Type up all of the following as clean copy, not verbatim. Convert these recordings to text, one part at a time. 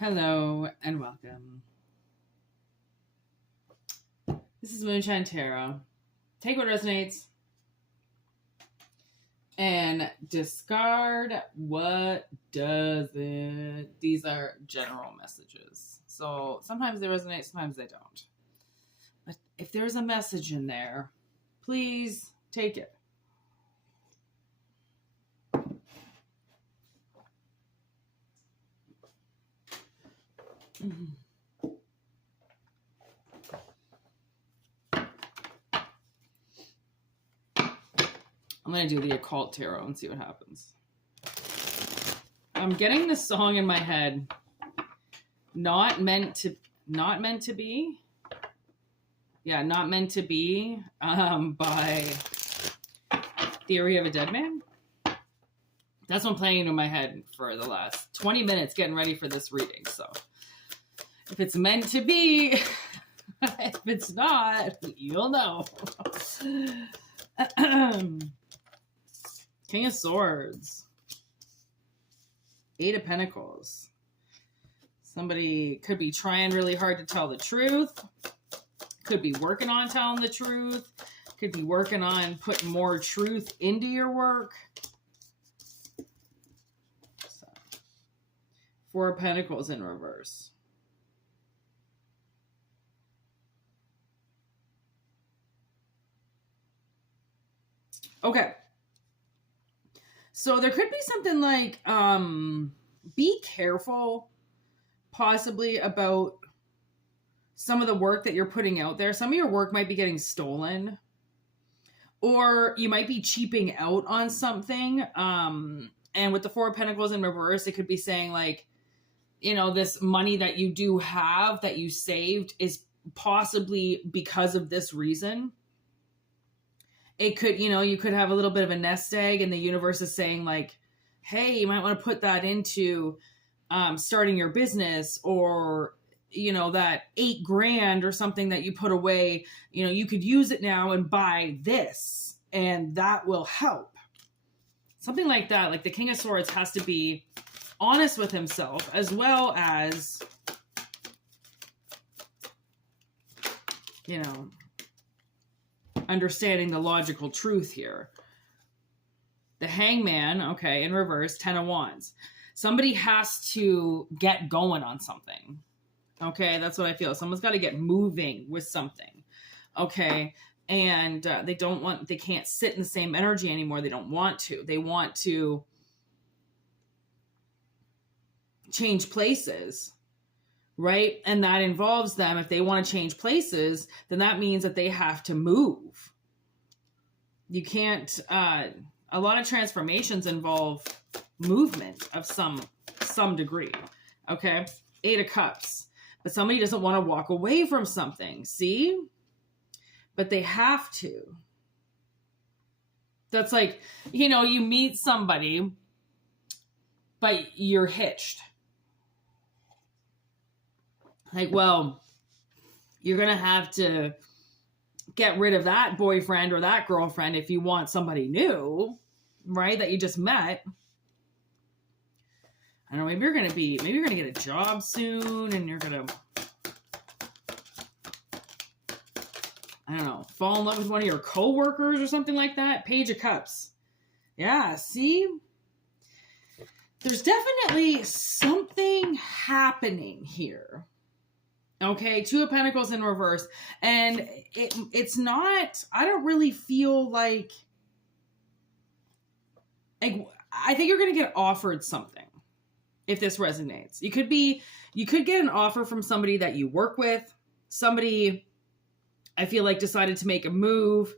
Hello and welcome. This is Moonshine Tarot. Take what resonates and discard what doesn't. These are general messages. So sometimes they resonate, sometimes they don't. But if there's a message in there, please take it. Mm-hmm. I'm going to do the occult tarot and see what happens. I'm getting this song in my head. Not meant to be. Yeah, not meant to be by Theory of a Dead Man. That's what I'm playing in my head for the last 20 minutes getting ready for this reading. So if it's meant to be, if it's not, you'll know. King of Swords. Eight of Pentacles. Somebody could be trying really hard to tell the truth. Could be working on telling the truth. Could be working on putting more truth into your work. So, Four of Pentacles in reverse. Okay. So there could be something like, be careful possibly about some of the work that you're putting out there. Some of your work might be getting stolen, or you might be cheaping out on something. And with the Four of Pentacles in reverse, it could be saying like, you know, this money that you do have that you saved is possibly because of this reason. It could, you know, you could have a little bit of a nest egg and the universe is saying like, hey, you might want to put that into starting your business, or, you know, that $8,000 or something that you put away, you know, you could use it now and buy this and that will help. Something like that. Like the King of Swords has to be honest with himself as well as, you know, understanding the logical truth here. The Hangman, okay, in reverse, 10 of Wands. Somebody has to get going on something. Okay, that's what I feel. Someone's got to get moving with something. Okay, and they can't sit in the same energy anymore. They don't want to. They want to change places. Right? And that involves them, if they want to change places, then that means that they have to move. You can't, a lot of transformations involve movement of some degree. Okay? Eight of Cups. But somebody doesn't want to walk away from something. See? But they have to. That's like, you know, you meet somebody, but you're hitched. Like, well, you're going to have to get rid of that boyfriend or that girlfriend if you want somebody new, right? That you just met. I don't know, maybe you're going to get a job soon and you're going to, I don't know, fall in love with one of your coworkers or something like that. Page of Cups. Yeah, see? There's definitely something happening here. Okay, Two of Pentacles in reverse. And it's not, I don't really feel like I think you're going to get offered something if this resonates. You could get an offer from somebody that you work with. Somebody, I feel like, decided to make a move.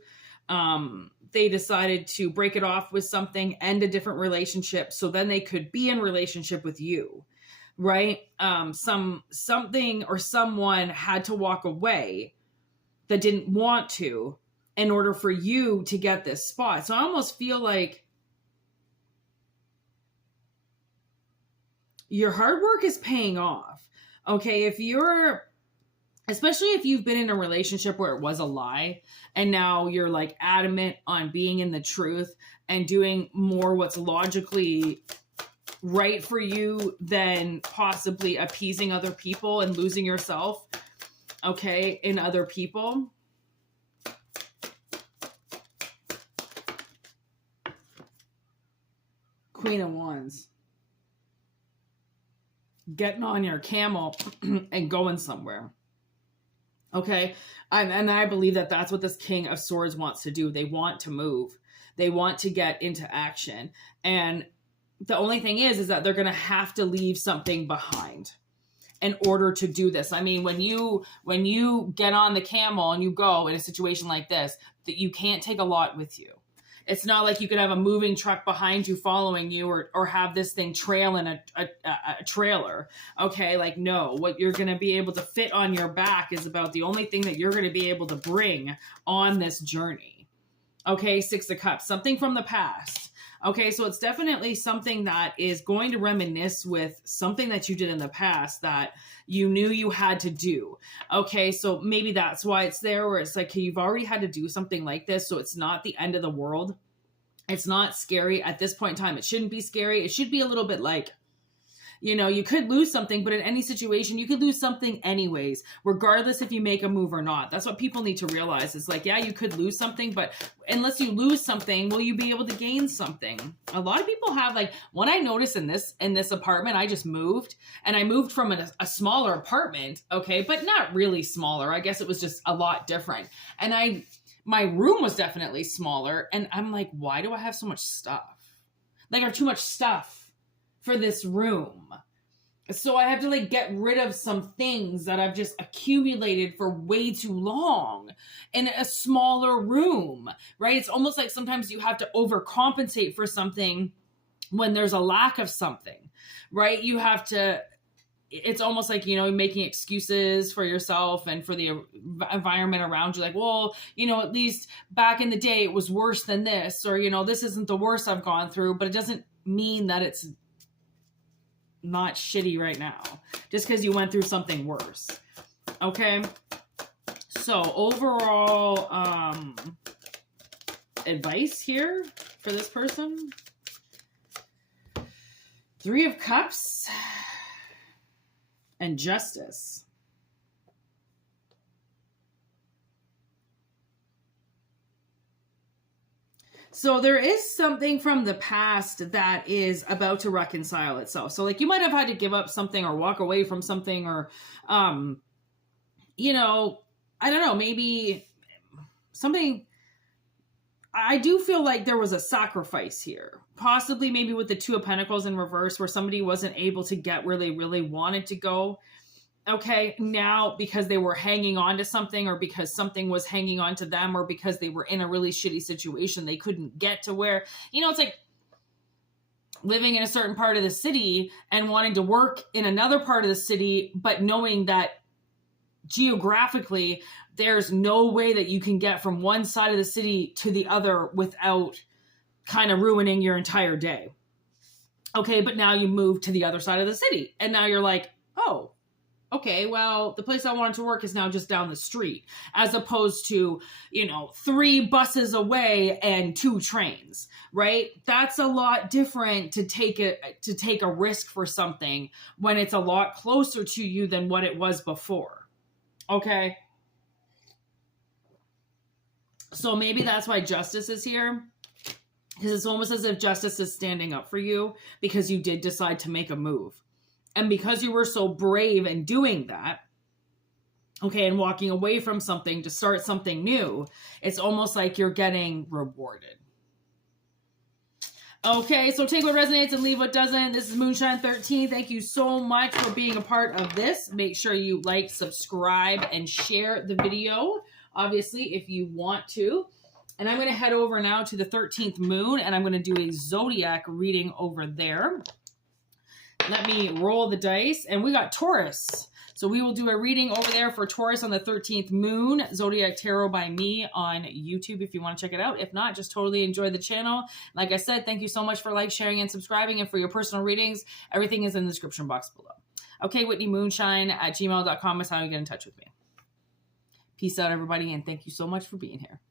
They decided to break it off with something, end a different relationship, so then they could be in relationship with you. Right? Something or someone had to walk away that didn't want to in order for you to get this spot. So I almost feel like your hard work is paying off. Okay. Especially if you've been in a relationship where it was a lie and now you're like adamant on being in the truth and doing more what's logically right for you than possibly appeasing other people and losing yourself, okay, in other people. Queen of Wands. Getting on your camel and going somewhere. Okay. And I believe that that's what this King of Swords wants to do. They want to move. They want to get into action. And the only thing is that they're going to have to leave something behind in order to do this. I mean, when you get on the camel and you go in a situation like this, that you can't take a lot with you. It's not like you could have a moving truck behind you following you, or have this thing trailing a trailer. Okay, like, no, what you're going to be able to fit on your back is about the only thing that you're going to be able to bring on this journey. Okay, Six of Cups, something from the past. Okay, so it's definitely something that is going to reminisce with something that you did in the past that you knew you had to do. Okay, so maybe that's why it's there, where it's like, hey, you've already had to do something like this, so it's not the end of the world. It's not scary at this point in time. It shouldn't be scary. It should be a little bit like, you know, you could lose something, but in any situation, you could lose something anyways, regardless if you make a move or not. That's what people need to realize. It's like, yeah, you could lose something, but unless you lose something, will you be able to gain something? A lot of people have, like, what I noticed in this apartment, I just moved, and I moved from a smaller apartment, okay, but not really smaller. I guess it was just a lot different. And my room was definitely smaller, and I'm like, why do I have so much stuff? Like, I have too much stuff for this room. So I have to, like, get rid of some things that I've just accumulated for way too long in a smaller room, right? It's almost like sometimes you have to overcompensate for something when there's a lack of something, right? You have to, it's almost like, you know, making excuses for yourself and for the environment around you. Like, well, you know, at least back in the day it was worse than this, or, you know, this isn't the worst I've gone through, but it doesn't mean that it's not shitty right now just because you went through something worse. Okay, so overall advice here for this person: Three of Cups and Justice. So there is something from the past that is about to reconcile itself. So, like, you might have had to give up something or walk away from something, or, you know, I don't know, maybe something. I do feel like there was a sacrifice here, possibly maybe with the Two of Pentacles in reverse, where somebody wasn't able to get where they really wanted to go. Okay, now because they were hanging on to something, or because something was hanging on to them, or because they were in a really shitty situation, they couldn't get to where, you know, it's like living in a certain part of the city and wanting to work in another part of the city, but knowing that geographically there's no way that you can get from one side of the city to the other without kind of ruining your entire day. Okay, but now you move to the other side of the city, and now you're like, oh, okay, well, the place I wanted to work is now just down the street, as opposed to, you know, 3 buses away and 2 trains, right? That's a lot different to take a risk for something when it's a lot closer to you than what it was before. Okay? So maybe that's why Justice is here, because it's almost as if Justice is standing up for you because you did decide to make a move. And because you were so brave in doing that, okay, and walking away from something to start something new, it's almost like you're getting rewarded. Okay, so take what resonates and leave what doesn't. This is Moonshine 13. Thank you so much for being a part of this. Make sure you like, subscribe, and share the video, obviously, if you want to. And I'm going to head over now to the 13th moon, and I'm going to do a Zodiac reading over there. Let me roll the dice, and we got Taurus. So we will do a reading over there for Taurus on the 13th moon, Zodiac Tarot by me on YouTube if you want to check it out. If not, just totally enjoy the channel. Like I said, thank you so much for sharing, and subscribing, and for your personal readings. Everything is in the description box below. Okay, Whitney Moonshine at gmail.com is how you get in touch with me. Peace out, everybody, and thank you so much for being here.